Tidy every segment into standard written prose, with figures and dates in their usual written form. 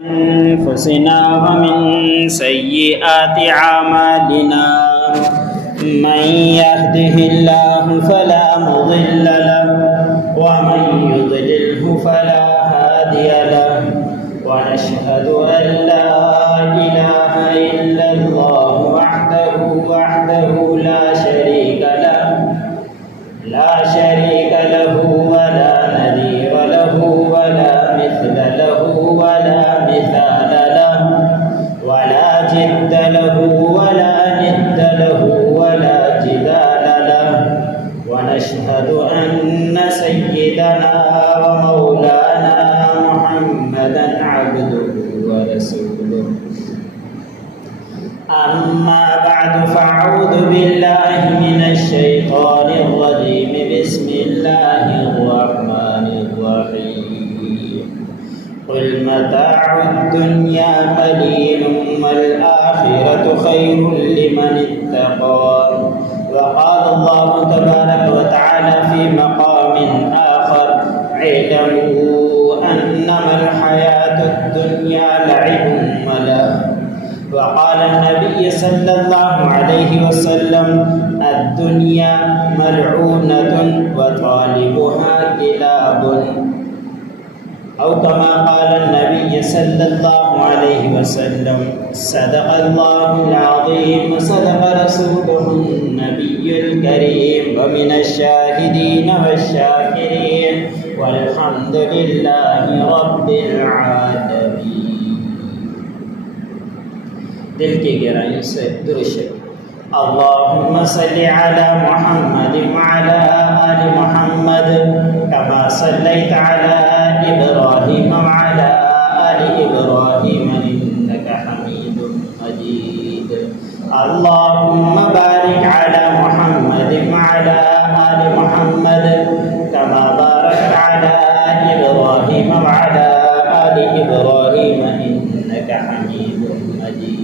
أنفسنا ومن سيئات أعمالنا من يهده الله فلا مضل له ومن يضلله فلا هادي له ونشهد أن لا إله إلا الله وحده لا شريك له ولا نظير له ولا مثل له ولا مثال له ولا جد له ولا ند له ولا جدال له ونشهد أن سيدنا ومولانا محمدا عبده ورسوله أما بعد فأعوذ بالله من الشيطان الرجيم بسم الله الرحمن الرحيم قل متاع الدنيا قليل والآخرة خير لمن اتقى وقال الله تبارك وتعالى في مقام آخر اعلموا أنما الحياة الدنيا لعب وله وقال النبي صلى الله عليه وسلم الدنيا ملعونة وطالبها كلاب أو كما قال النبي صلى الله عليه وسلم صدق الله العظيم وصدق رسوله النبي الكريم ومن الشاهدين والشاكرين والحمد لله رب العالمين. دل کی گہرائیوں سے درود شریف اللہم صلی علی محمد وعلی آل محمد کما صلیت علی ابراہیم وعلی آل ابراہیم انک حمید مجید اللہم بارک علی محمد وعلی آل محمد کما بارکت علی ابراہیم وعلی آل ابراہیم انک حمید مجید.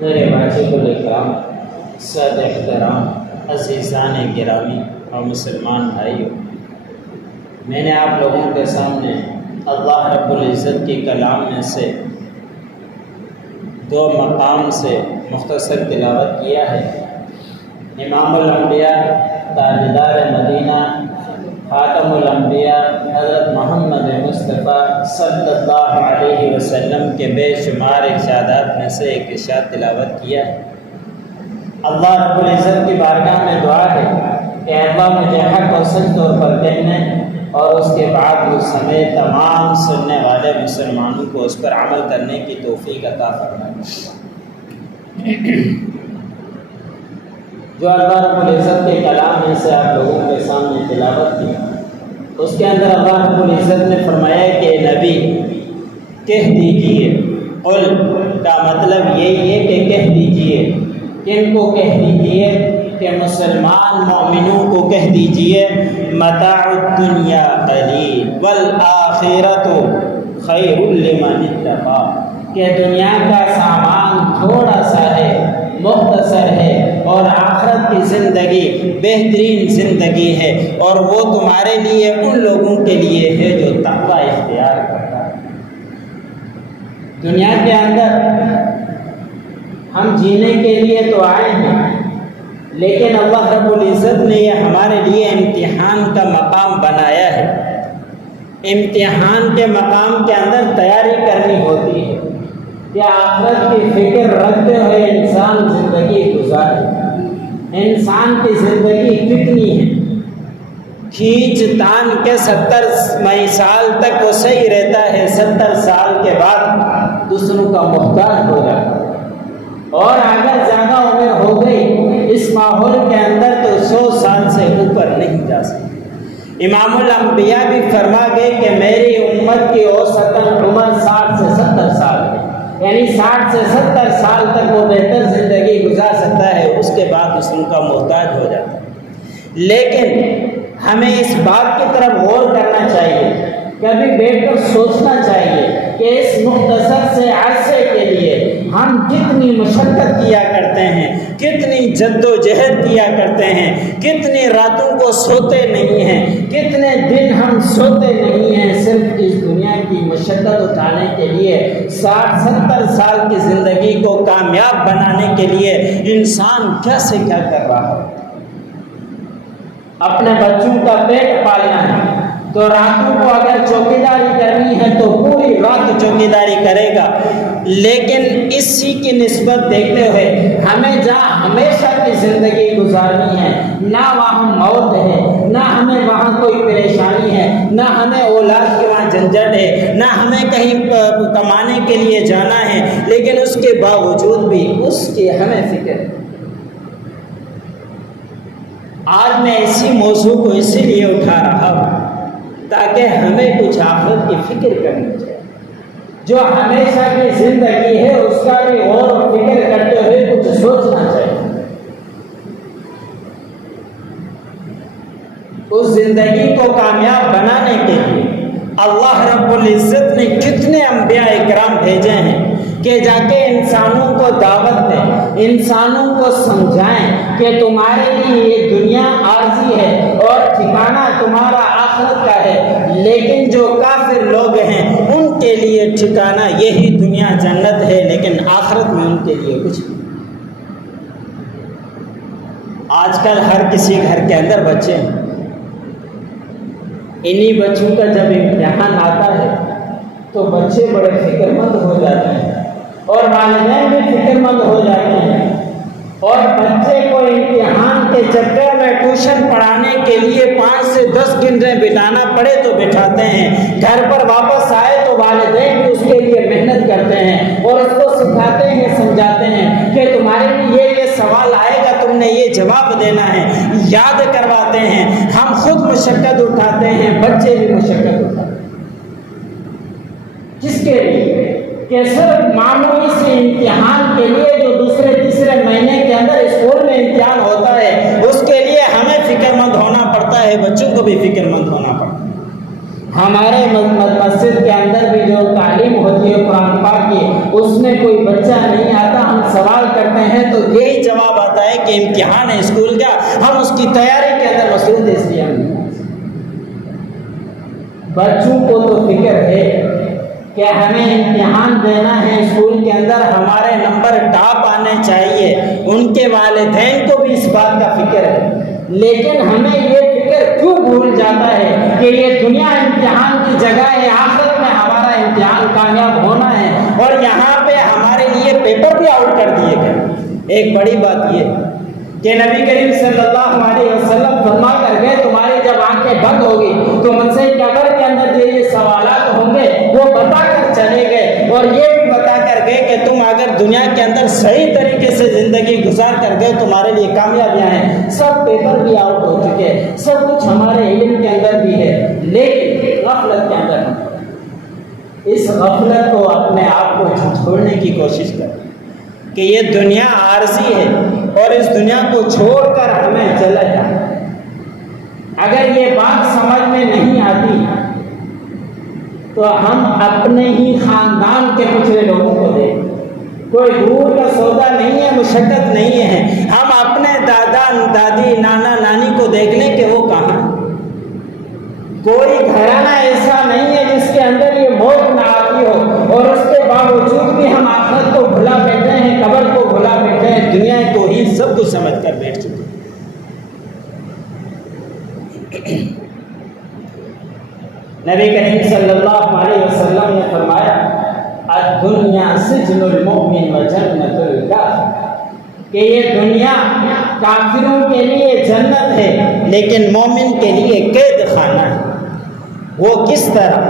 میرے واجب الاکرام صد احترام عزیزان گرامی اور مسلمان بھائیوں، میں نے آپ لوگوں کے سامنے اللہ رب العزت کی کلام میں سے دو مقام سے مختصر تلاوت کیا ہے. امام الانبیاء تاجدار مدینہ خاتم الانبیاء حضرت محمد مصطفیٰ صلی اللہ علیہ وسلم کے بے شمار ارشادات میں سے ایک ارشاد تلاوت کیا ہے. اللہ رب العزت کی بارگاہ میں دعا ہے کہ اللہ مجھے حق و سچ طور پر کہنے اور اس کے بعد مجھ سمیت تمام سننے والے مسلمانوں کو اس پر عمل کرنے کی توفیق عطا فرمائے. جو اللہ رب العزت کے کلام میں سے آپ لوگوں کے سامنے تلاوت کی، اس کے اندر اللہ رب العزت نے فرمایا کہ نبی کہہ دیجئے. قل کا مطلب یہی ہے کہ کہہ دیجئے. کن کو کہہ دیجئے؟ کہ مسلمان مومنوں کو کہہ دیجئے متاع الدنیا قلیل والآخرۃ خیر لمن اتقى، کہ دنیا کا سامان تھوڑا سا ہے، مختصر ہے، اور آخرت کی زندگی بہترین زندگی ہے، اور وہ تمہارے لیے ان لوگوں کے لیے ہے جو تقوی اختیار کرتا ہے. دنیا کے اندر ہم جینے کے لیے تو آئے ہیں، لیکن اللہ رب العزت نے یہ ہمارے لیے امتحان کا مقام بنایا ہے. امتحان کے مقام کے اندر تیاری کرنی ہوتی ہے کہ آخرت کی فکر رکھتے ہوئے انسان زندگی گزارے. انسان کی زندگی کتنی ہے؟ کھینچ تان کے 70 سال تک وہ صحیح رہتا ہے، 70 سال کے بعد دوسروں کا محتاج ہو جاتا ہے، اور اگر زیادہ عمر ہو گئی اس ماحول کے اندر تو 100 سال سے اوپر نہیں جا سکتی. امام الانبیاء بھی فرما گئے کہ میری امت کی اوسطاً عمر 60 سے 70 سال ہے، یعنی 60 سے 70 سال تک وہ بہتر زندگی گزار سکتا ہے، اس کے بعد دوسروں کا محتاج ہو جاتا ہے. لیکن ہمیں اس بات کی طرف غور کرنا چاہیے، کبھی بیٹھ کر سوچنا چاہیے کہ اس مختصر سے عرصے کے لیے ہم کتنی مشقت کیا کرتے کرتے ہیں, کتنی جد و جہد کیا کرتے ہیں, کتنی راتوں کو سوتے نہیں ہیں, کتنے دن ہم سوتے نہیں ہیں صرف اس دنیا کی مشقت اٹھانے کے لیے. 60-70 سال کی زندگی کو کامیاب بنانے کے لیے انسان کیسے کیا کر رہا ہے. اپنے بچوں کا پیٹ پالنا ہے تو راتوں کو اگر چوکیداری کرنی ہے تو پوری رات چوکیداری کرے گا, لیکن اسی کی نسبت دیکھتے ہوئے ہمیں جہاں ہمیشہ کی زندگی گزارنی ہے, نہ وہاں موت ہے, نہ ہمیں وہاں کوئی پریشانی ہے, نہ ہمیں اولاد کی وہاں جھنجھٹ ہے, نہ ہمیں کہیں کمانے کے لیے جانا ہے, لیکن اس کے باوجود بھی اس کی ہمیں فکر ہے. آج میں اسی موضوع کو اسی لیے اٹھا رہا ہوں تاکہ ہمیں کچھ آخرت کی فکر کرنی چاہیے. جو ہمیشہ کی زندگی ہے اس کا بھی غور و فکر کرتے ہوئے کچھ سوچنا چاہیے. اس زندگی کو کامیاب بنانے کے لیے اللہ رب العزت نے کتنے انبیاء اکرام بھیجے ہیں کہ جا کے انسانوں کو دعوت دیں, انسانوں کو سمجھائیں کہ تمہارے لیے یہ دنیا عارضی ہے اور ٹھکانہ تمہارا آخرت کا ہے, لیکن جو کافر لوگ ہیں ان کے لیے ٹھکانہ یہی دنیا جنت ہے, لیکن آخرت میں ان کے لیے کچھ نہیں. آج کل ہر کسی گھر کے اندر بچے ہیں, انہی بچوں کا جب امتحان آتا ہے تو بچے بڑے فکر مند ہو جاتے ہیں اور والدین بھی فکر مند ہو جاتے ہیں, اور بچے کو امتحان کے چکر میں ٹیوشن پڑھانے کے لیے 5 سے 10 گھنٹے بتانا پڑے تو بٹھاتے ہیں. گھر پر واپس آئے تو والدین بھی اس کے لیے محنت کرتے ہیں اور اس کو سکھاتے ہیں, سمجھاتے ہیں کہ تمہارے لیے یہ سوال آئے گا, تم نے یہ جواب دینا ہے, یاد کرواتے ہیں. ہم خود مشقت اٹھاتے ہیں, بچے بھی مشقت اٹھاتے ہیں. کس کے لیے؟ کہ صرف معمولی سے امتحان کے لیے جو دوسرے تیسرے مہینے کے اندر اسکول میں امتحان ہوتا ہے اس کے لیے ہمیں فکر مند ہونا پڑتا ہے, بچوں کو بھی فکر مند ہونا پڑتا ہے. ہمارے مسجد کے اندر بھی جو تعلیم ہوتی ہے قرآن پاک کی, اس میں کوئی بچہ نہیں آتا, ہم سوال کرتے ہیں تو یہی جواب آتا ہے کہ امتحان ہے اسکول کا, ہم اس کی تیاری کے اندر مصروف ہیں, اس لیے ہم نہیں. بچوں کو تو فکر ہے کہ ہمیں امتحان دینا ہے اسکول کے اندر, ہمارے نمبر ٹاپ آنے چاہیے, ان کے والدین کو بھی اس بات کا فکر ہے, لیکن ہمیں یہ فکر کیوں بھول جاتا ہے کہ یہ دنیا امتحان کی جگہ ہے, آخرت میں ہمارا امتحان کامیاب ہونا ہے, اور یہاں پہ ہمارے لیے پیپر بھی آؤٹ کر دیے گئے. ایک بڑی بات یہ کہ نبی کریم صلی اللہ علیہ وسلم فرما کر گئے تمہاری جب آنکھیں بند ہوگی تو من سے قبر کے اندر جو یہ سوالات ہوں گے وہ بتا کر چلے گئے, اور یہ بھی بتا کر گئے کہ تم اگر دنیا کے اندر صحیح طریقے سے زندگی گزار کر گئے تمہارے لیے کامیابیاں ہیں. سب پیپر بھی آؤٹ ہو چکے, سب کچھ ہمارے علم کے اندر بھی ہے, لیکن غفلت کے اندر ہم اس غفلت کو اپنے آپ کو چھوڑنے کی کوشش کریں کہ یہ دنیا عارضی ہے اور اس دنیا کو چھوڑ کر ہمیں چلا جائے. اگر یہ بات سمجھ میں نہیں آتی تو ہم اپنے ہی خاندان کے پچھلے لوگوں کو دیکھیں, کوئی دور کا سودا نہیں ہے, مشقت نہیں ہے. ہم اپنے دادا دادی نانا نانی کو دیکھ لیں کہ وہ کہاں, کوئی گھرانہ ایسا نہیں ہے جس کے اندر یہ موت نہ آتی ہو, اور اس کے باوجود بھی ہم آخرت کو بھلا بیٹھے ہیں, قبر کو بھلا بیٹھے ہیں, دنیا کو ہی سب کچھ سمجھ کر بیٹھ چکے. نبی کریم صلی اللہ علیہ وسلم نے فرمایا الدنیا سجن المؤمن و جنت الکافر, کہ یہ دنیا کافروں کے لیے جنت ہے لیکن مومن کے لیے قید خانہ ہے. وہ کس طرح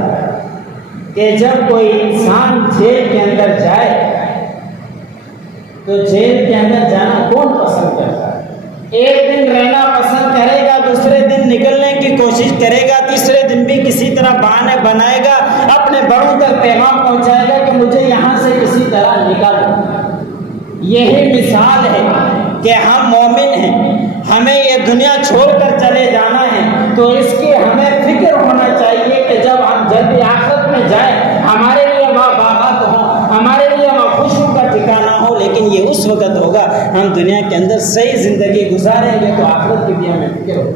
کہ جب کوئی انسان جیل کے اندر جائے تو جیل کے اندر جانا کون پسند کرتا ہے؟ ایک دن رہنا پسند کرے گا, دوسرے دن نکلنے کی کوشش کرے گا, تیسرے دن بھی کسی طرح بہانے بنائے گا, اپنے بڑوں تک پیغام پہنچائے گا کہ مجھے یہاں سے کسی طرح نکالو. یہی مثال ہے کہ ہم مومن ہیں, ہمیں یہ دنیا چھوڑ کر چلے جانا ہے, تو اس کی ہمیں فکر ہونا چاہیے کہ جب ہم جلدی آخرت میں جائیں ہمارے لیے وہاں باغات ہوں, ہمارے لیے وہاں خوشیوں کا ٹھکانہ ہو, لیکن یہ اس وقت ہوگا ہم دنیا کے اندر صحیح زندگی گزاریں گے تو آخرت کی بھی ہمیں فکر ہو۔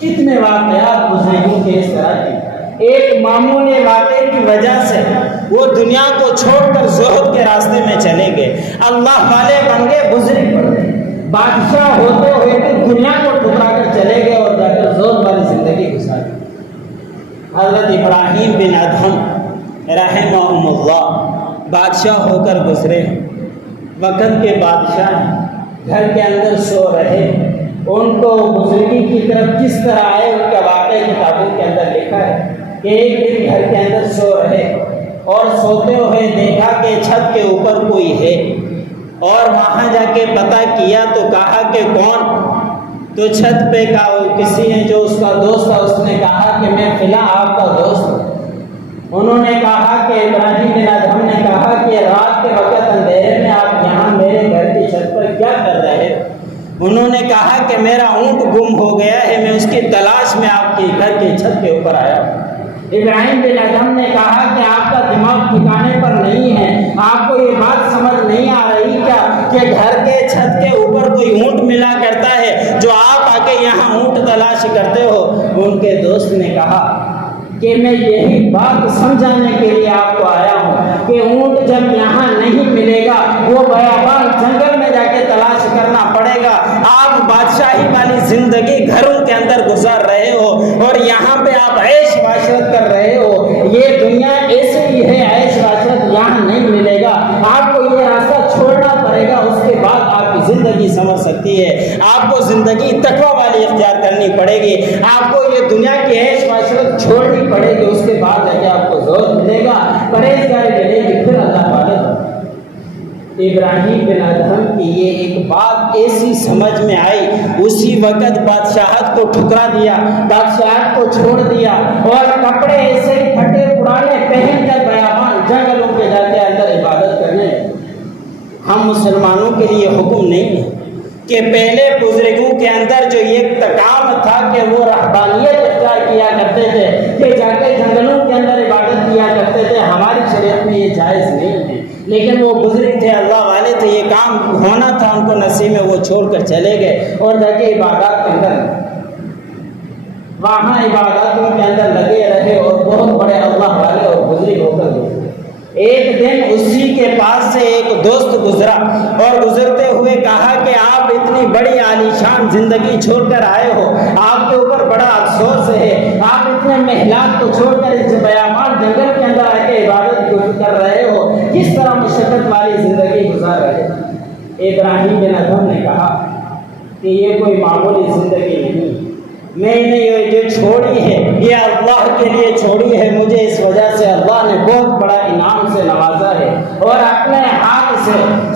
کتنے واقعات بزرگوں کے اس طرح کے، ایک معمولی واقعے کی وجہ سے وہ دنیا کو چھوڑ کر زہد کے راستے میں چلے گئے، اللہ والے بن گئے، بزرگ بن گئے، بادشاہ ہوتے ہوئے بھی دنیا کو ٹھکرا کر چلے گئے اور جا کر زہد والی زندگی گزاری۔ حضرت ابراہیم بن ادہم رحمہم اللہ بادشاہ ہو کر گزرے، وقت کے بادشاہ گھر کے اندر سو رہے، ان کو بزرگی کی طرف کس طرح آئے ان کا واقعہ کتابوں کے اندر لکھا ہے کہ ایک دن گھر کے اندر سو رہے اور سوتے ہوئے دیکھا کہ چھت کے اوپر کوئی ہے، اور وہاں جا کے پتہ کیا تو کہا کہ کون؟ تو چھت پہ کا کسی نے جو اس کا دوست تھا، اس نے کہا کہ میں فلاں آپ کا دوست ہوں۔ انہوں نے کہا کہ ابراہیم بن ادہم نے کہا کہ رات کے وقت اندھیرے میں آپ یہاں میرے گھر کی چھت پر کیا کر رہے؟ انہوں نے کہا کہ میرا اونٹ گم ہو گیا ہے، میں اس کی تلاش میں آپ کے گھر کی چھت کے اوپر آیا ہوں۔ ابراہیم بن ادہم نے کہا کہ آپ کا دماغ ٹھکانے پر نہیں ہے، آپ کو یہ بات سمجھ نہیں آ رہی کیا کہ گھر کے چھت کے اوپر کوئی اونٹ ملا کرتا ہے جو آپ آ کے یہاں اونٹ تلاش کرتے ہو؟ ان کے دوست نے کہا کہ میں یہی بات سمجھانے کے لیے آپ کو آیا ہوں کہ اونٹ جب یہاں نہیں ملے گا وہ بیابان جنگل میں جا کے تلاش کرنا پڑے گا۔ آپ بادشاہی والی زندگی گھروں کے اندر گزار رہے ہو اور یہاں پہ آپ عیش معاشرت کر رہے ہو، یہ دنیا ایسے ہی ہے، عیش معاشرت یہاں نہیں ملے گا، آپ کو یہ راستہ چھوڑنا پڑے گا، اس کے بعد آپ کی زندگی سنور سکتی ہے، آپ کو زندگی تقویٰ والی اختیار کرنی پڑے گی، آپ کو یہ دنیا کی عیش معاشرت چھوڑنی پڑے گی، اس کے بعد جا کے آپ کو زور ملے گا، پرہیزگاری ملے گی، پھر اللہ والے۔ ابراہیم بن ادہم کی یہ ایک بات ایسی سمجھ میں آئی، اسی وقت بادشاہت کو ٹھکرا دیا، بادشاہت کو چھوڑ دیا اور کپڑے ایسے پھٹے پرانے پہن کر بیابان جنگلوں پہ جاتے اندر عبادت کرنے۔ ہم مسلمانوں کے لیے حکم نہیں ہے کہ پہلے بزرگوں کے اندر جو یہ کام تھا کہ وہ رہبانیت اختیار کیا کرتے تھے کہ جا کے جنگلوں کے اندر عبادت کیا کرتے تھے، ہماری شریعت میں یہ جائز نہیں ہے، لیکن وہ بزرگ تھے، اللہ والے تھے، یہ کام ہونا تھا ان کو نصیب میں، وہ چھوڑ کر چلے گئے اور جا کے عبادات کے اندر وہاں عباداتوں کے اندر لگے رہے اور بہت بڑے اللہ والے اور بزرگ ہو کر گئے۔ ایک دن اسی کے پاس سے ایک دوست گزرا اور گزرتے ہوئے کہا کہ آپ اتنی بڑی عالیشان زندگی چھوڑ کر آئے ہو، آپ کے اوپر بڑا افسوس ہے، آپ اتنے محلات کو چھوڑ کر اس بیابان جنگل کے اندر آ کے عبادت کر رہے ہو، کس طرح مشقت والی زندگی گزار رہے ہو؟ ابراہیم بن ادہم نے کہا کہ یہ کوئی معمولی زندگی نہیں، میں نے یہ جو چھوڑی ہے یہ اللہ کے لیے چھوڑی ہے، مجھے اس وجہ سے اللہ نے بہت بڑا انعام سے نوازا ہے، اور اپنے ہاتھ سے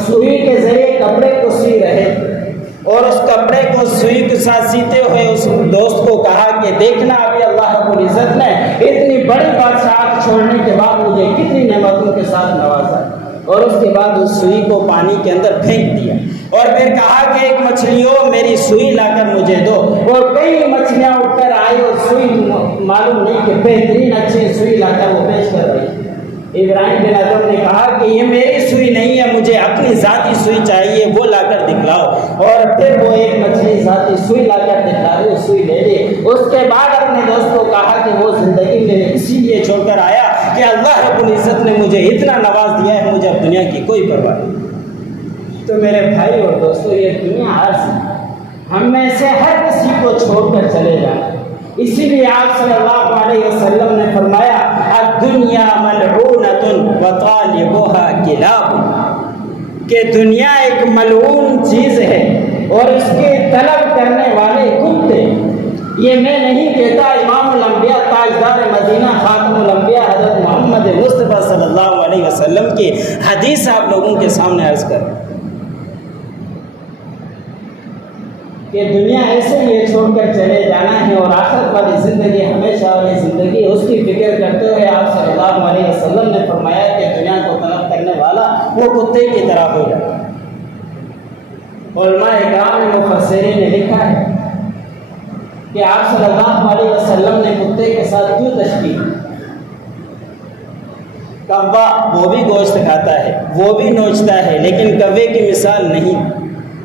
سوئی کے ذریعے کپڑے کو سی رہے اور اس کپڑے کو سوئی کے ساتھ سیتے ہوئے اس دوست کو کہا کہ دیکھنا ابھی اللہ رب العزت نے اتنی بڑی بادشاہت چھوڑنے کے بعد مجھے کتنی نعمتوں کے ساتھ نوازا، اور اس کے بعد اس سوئی کو پانی کے اندر پھینک دیا اور پھر کہا کہ ایک مچھلیوں میری سوئی لا کر مجھے دو، اور کئی مچھلیاں اٹھ کر آئی اور سوئی معلوم نہیں کہ بہترین اچھی سوئی لا کر وہ پیش کر رہی۔ ابراہیم بن ادہم نے کہا کہ یہ میری سوئی نہیں ہے، مجھے اپنی ذاتی سوئی چاہیے، وہ لا کر دکھلاؤ، اور پھر وہ ایک مچھلی ذاتی سوئی لا کر دکھلائی، سوئی لے لی۔ اس کے بعد اپنے دوست کو کہا کہ وہ زندگی میں اسی لیے چھوڑ کر آیا کہ اللہ رب العزت نے مجھے اتنا نواز دیا ہے، مجھے اب دنیا کی کوئی پرواہ نہیں۔ تو میرے بھائی اور دوستو، یہ دنیا عرض ہے، ہم میں سے ہر کسی کو چھوڑ کر چلے جانا، اسی لیے آپ صلی اللہ علیہ وسلم نے فرمایا الدنیا ملعونۃ وطالبها کلاب، کہ دنیا ایک ملعون چیز ہے اور اس کے طلب کرنے والے کتے۔ یہ میں نہیں کہتا، امام الانبیاء تاجدار مدینہ خاتم الانبیاء حضرت محمد مصطفیٰ صلی اللہ علیہ وسلم کی حدیث آپ لوگوں کے سامنے عرض کر کہ دنیا ایسے ہی چھوڑ کر چلے جانا ہے، اور آخرت والی زندگی ہمیشہ والی زندگی، اس کی فکر کرتے ہوئے آپ صلی اللہ علیہ وسلم نے فرمایا کہ دنیا کو طلب کرنے والا وہ کتے کی طرح ہو جائے۔ علماء کرام نے، مفسرین نے لکھا ہے کہ آپ صلی اللہ علیہ وسلم نے کتے کے ساتھ کیوں تشبیہ، کوا وہ بھی گوشت کھاتا ہے، وہ بھی نوچتا ہے، لیکن کوے کی مثال نہیں۔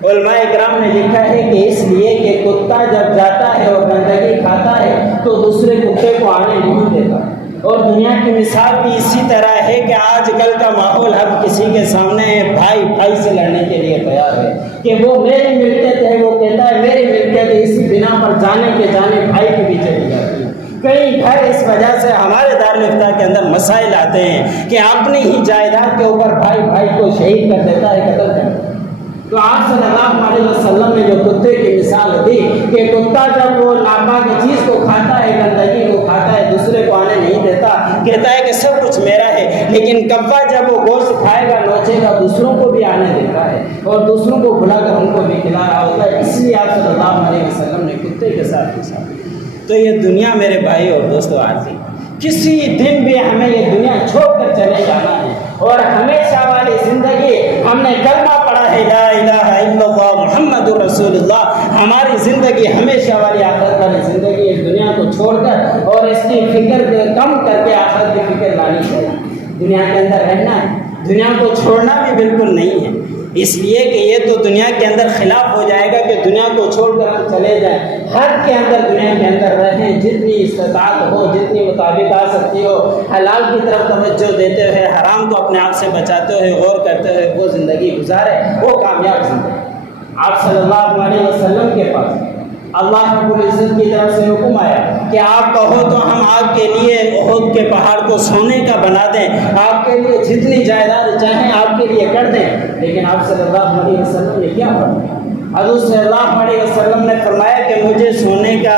علماء اکرام نے لکھا ہے کہ اس لیے کہ کتا جب جاتا ہے اور گندگی کھاتا ہے تو دوسرے کتے کو آنے نہیں دیتا۔ اور دنیا کی مثال بھی اسی طرح ہے کہ آج کل کا ماحول ہر کسی کے سامنے ہے، بھائی بھائی سے لڑنے کے لیے تیار ہے کہ وہ میری ملکیت ہے، وہ کہتا ہے میری ملکیت ہے، اسی بنا پر جانے کے جانے بھائی کی بھی چلی جاتی ہے۔ کئی گھر اس وجہ سے ہمارے دارالفتہ کے اندر مسائل آتے ہیں کہ اپنی ہی جائیداد کے اوپر بھائی بھائی کو شہید کر دیتا ہے، قتل کر دیتا ہے۔ تو آپ صلی اللہ علیہ وسلم نے جو کتے کی مثال دی کہ کتا جب وہ ناپاک چیز کو کھاتا ہے، گندگی کو کھاتا ہے، دوسرے کو آنے نہیں دیتا، کہتا ہے کہ سب کچھ میرا ہے، لیکن کوا جب وہ گوشت کھائے گا، نوچے گا، دوسروں کو بھی آنے دیتا ہے اور دوسروں کو بلا کر ان کو بھی کھلا رہا ہوتا ہے۔ اس لیے آپ صلی اللہ علیہ وسلم نے کتے کے ساتھ مثال دی۔ تو یہ دنیا میرے بھائی اور دوستو عزیز، کسی دن بھی ہمیں یہ دنیا چھوڑ کر چلے جانا ہے، اور ہمیشہ والی زندگی ہم نے کلمہ پڑھا ہے لا الہ الا اللہ محمد رسول اللہ، ہماری زندگی ہمیشہ والی آخرت والی زندگی اس دنیا کو چھوڑ کر اور اس کی فکر کم کر کے آخرت کی فکر لانی چاہیے۔ دنیا کے اندر رہنا ہے، دنیا کو چھوڑنا بھی بالکل نہیں ہے، اس لیے کہ یہ تو دنیا کے اندر خلاف ہو جائے گا کہ دنیا کو چھوڑ کر ہم چلے جائیں۔ حد کے اندر دنیا کے اندر رہیں، جتنی استطاعت ہو، جتنی مطابق آ سکتی ہو، حلال کی طرف توجہ دیتے ہوئے، حرام کو اپنے آپ سے بچاتے ہوئے، غور کرتے ہوئے وہ زندگی گزارے، وہ کامیاب زندگی۔ آپ صلی اللہ علیہ وسلم کے پاس اللہ رب العزت کی طرف سے حکم آیا کہ آپ کہو تو ہم آپ کے لیے احد کے پہاڑ کو سونے کا بنا دیں، آپ کے لیے جتنی جائیداد چاہیں آپ کے لیے کر دیں، لیکن آپ صلی اللہ علیہ وسلم نے کیا فرمایا؟ حضور صلی اللہ علیہ وسلم نے فرمایا کہ مجھے سونے کا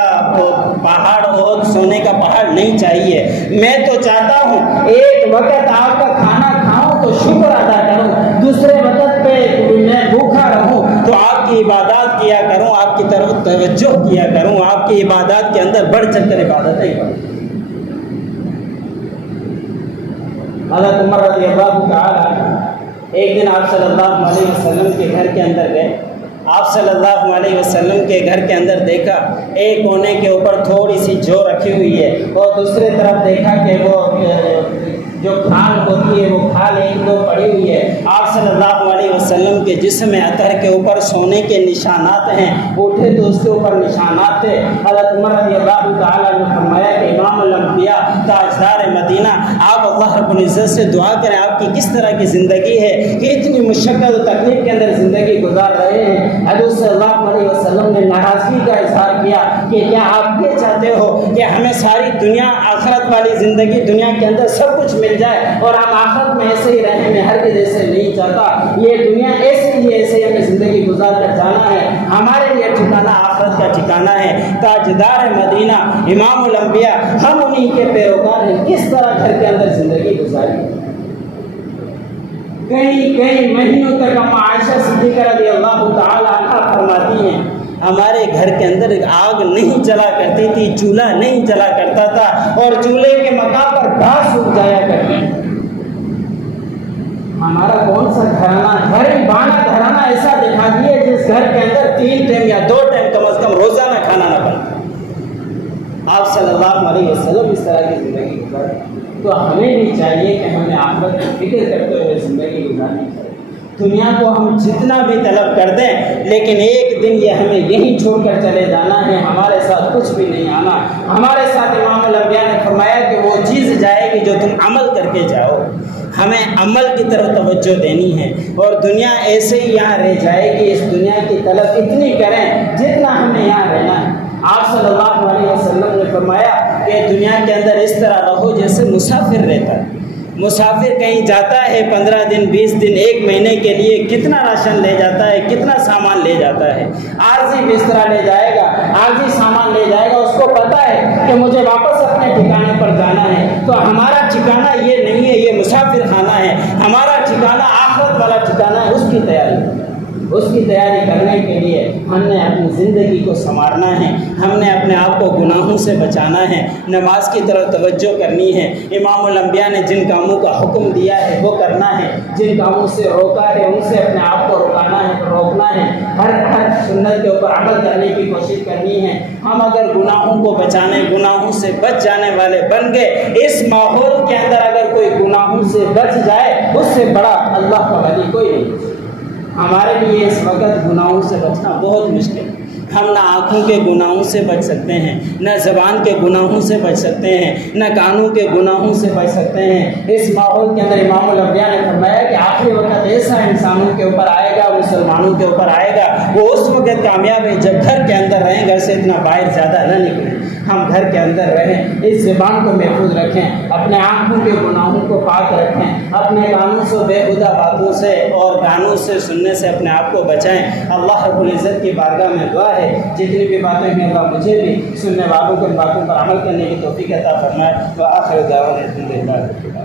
پہاڑ احد سونے کا پہاڑ نہیں چاہیے، میں تو چاہتا ہوں ایک وقت آپ کا کھانا کھاؤں تو شکر ادا کروں، دوسرے وقت پہ میں بھوکا رہوں تو آپ کی عبادات کیا کروں، آپ کی طرف توجہ کیا کروں، آپ کی عبادات کے اندر بڑھ چڑھ کر عبادتیں کروں۔ حضرت عمر رضی اللہ تعالی ایک دن آپ صلی اللہ علیہ وسلم کے گھر کے اندر گئے، آپ صلی اللہ علیہ وسلم کے گھر کے اندر دیکھا ایک کونے کے اوپر تھوڑی سی جو رکھی ہوئی ہے، اور دوسرے طرف دیکھا کہ وہ جو کھال ہوتی ہے وہ کھال ایک دو پڑی ہوئی ہے۔ آپ صلی اللہ علیہ وسلم کے جسم عطر کے اوپر سونے کے نشانات ہیں، اٹھے تو اس کے اوپر نشانات تھے۔ حضرت عمر رضی اللہ تعالیٰ نے فرمایا کہ امام الانبیاء تاجدار مدینہ، آپ اللہ رب العزت سے دعا کریں آپ کی کس طرح کی زندگی ہے کہ اتنی مشقت و تکلیف کے اندر زندگی گزار رہے ہیں۔ حضور صلی اللہ علیہ وسلم نے ناراضگی کا اظہار کیا کہ کیا آپ یہ چاہتے ہو کہ ہمیں ساری دنیا آخرت والی زندگی دنیا کے اندر سب کچھ مل جائے اور ہم آخرت میں ایسے ہی رہیں؟ میں ہرگز ایسے نہیں چاہتا، یہ دنیا ایسے ہمیں زندگی گزار کر جانا ہے، ہمارے لیے ٹھکانہ آخرت کا ٹھکانہ ہے۔ تاجدار مدینہ امام الانبیاء، ہم انہی کے پیروکار ہیں، کس طرح گھر کے اندر زندگی گزاری؟ کئی مہینوں تک ہم عائشہ صدیقہ رضی اللہ تعالی عنہ فرماتی ہیں ہمارے گھر کے اندر آگ نہیں جلا کرتی تھی، چولہا نہیں جلا کرتا تھا، اور چولہے کے مقام پر گھاس اگ جایا کرتی۔ ہمارا کون سا گھرانہ، گھر بانا گھرانہ ایسا دکھا دیے جس گھر کے اندر 3 ٹائم یا 2 ٹائم کم از کم روزانہ کھانا نہ بنتا۔ آپ صلی اللہ علیہ وسلم اس طرح کی زندگی گزارے، تو ہمیں بھی چاہیے کہ ہمیں آخرت کی فکر کرتے ہوئے زندگی گزارنی چاہیے۔ دنیا کو ہم جتنا بھی طلب کر دیں، لیکن ایک دن یہ ہمیں یہی چھوڑ کر چلے جانا ہے، ہمارے ساتھ کچھ بھی نہیں آنا۔ ہمارے ساتھ امام الانبیاء نے فرمایا کہ وہ چیز جائے گی جو تم عمل کر کے جاؤ، ہمیں عمل کی طرف توجہ دینی ہے، اور دنیا ایسے ہی یہاں رہ جائے گی۔ اس دنیا کی طلب اتنی کریں جتنا ہمیں یہاں رہنا ہے۔ آپ صلی اللہ علیہ وسلم نے فرمایا کہ دنیا کے اندر اس طرح رہو جیسے مسافر رہتا ہے۔ مسافر کہیں جاتا ہے 15 دن 20 دن 1 مہینے کے لیے، کتنا راشن لے جاتا ہے، کتنا سامان لے جاتا ہے، عارضی بستر لے جائے گا، عارضی سامان لے جائے گا، اس کو پتہ ہے کہ مجھے واپس اپنے ٹھکانے پر جانا ہے۔ تو ہمارا ٹھکانہ یہ نہیں ہے، یہ مسافر خانہ ہے، ہمارا ٹھکانہ آخرت والا ٹھکانہ ہے، اس کی تیاری۔ اس کی تیاری کرنے کے لیے ہم نے اپنی زندگی کو سنوارنا ہے، ہم نے اپنے آپ کو گناہوں سے بچانا ہے، نماز کی طرف توجہ کرنی ہے، امام الانبیاء نے جن کاموں کا حکم دیا ہے وہ کرنا ہے، جن کاموں سے روکا ہے ان سے اپنے آپ کو روکنا ہے، ہر سنت کے اوپر عمل کرنے کی کوشش کرنی ہے۔ ہم اگر گناہوں کو بچانے، گناہوں سے بچ جانے والے بن گئے، اس ماحول کے اندر اگر کوئی گناہوں سے بچ جائے اس سے بڑا اللہ کا ولی کوئی نہیں۔ ہمارے لیے اس وقت گناہوں سے بچنا بہت مشکل ہے۔ ہم نہ آنکھوں کے گناہوں سے بچ سکتے ہیں، نہ زبان کے گناہوں سے بچ سکتے ہیں، نہ کانوں کے گناہوں سے بچ سکتے ہیں۔ اس ماحول کے اندر امام الانبیاء نے فرمایا کہ آخری وقت ایسا انسانوں کے اوپر آئے گا، مسلمانوں کے اوپر آئے گا، وہ اس وقت کامیاب ہے جب گھر کے اندر رہیں، گھر سے اتنا باہر زیادہ نہ نکلیں۔ ہم گھر کے اندر رہیں، اس زبان کو محفوظ رکھیں، اپنے آنکھوں کے گناہوں کو پاک رکھیں، اپنے کانوں سے بےہودہ باتوں سے اور گانوں سے سننے سے اپنے آپ کو بچائیں۔ اللہ رب العزت کی بارگاہ میں دعا ہے جتنی بھی باتیں ہیں اللہ مجھے بھی سننے والوں کو ان باتوں پر عمل کرنے کی توفیق عطا فرمائے۔ وآخر دعوانا الحمدللہ۔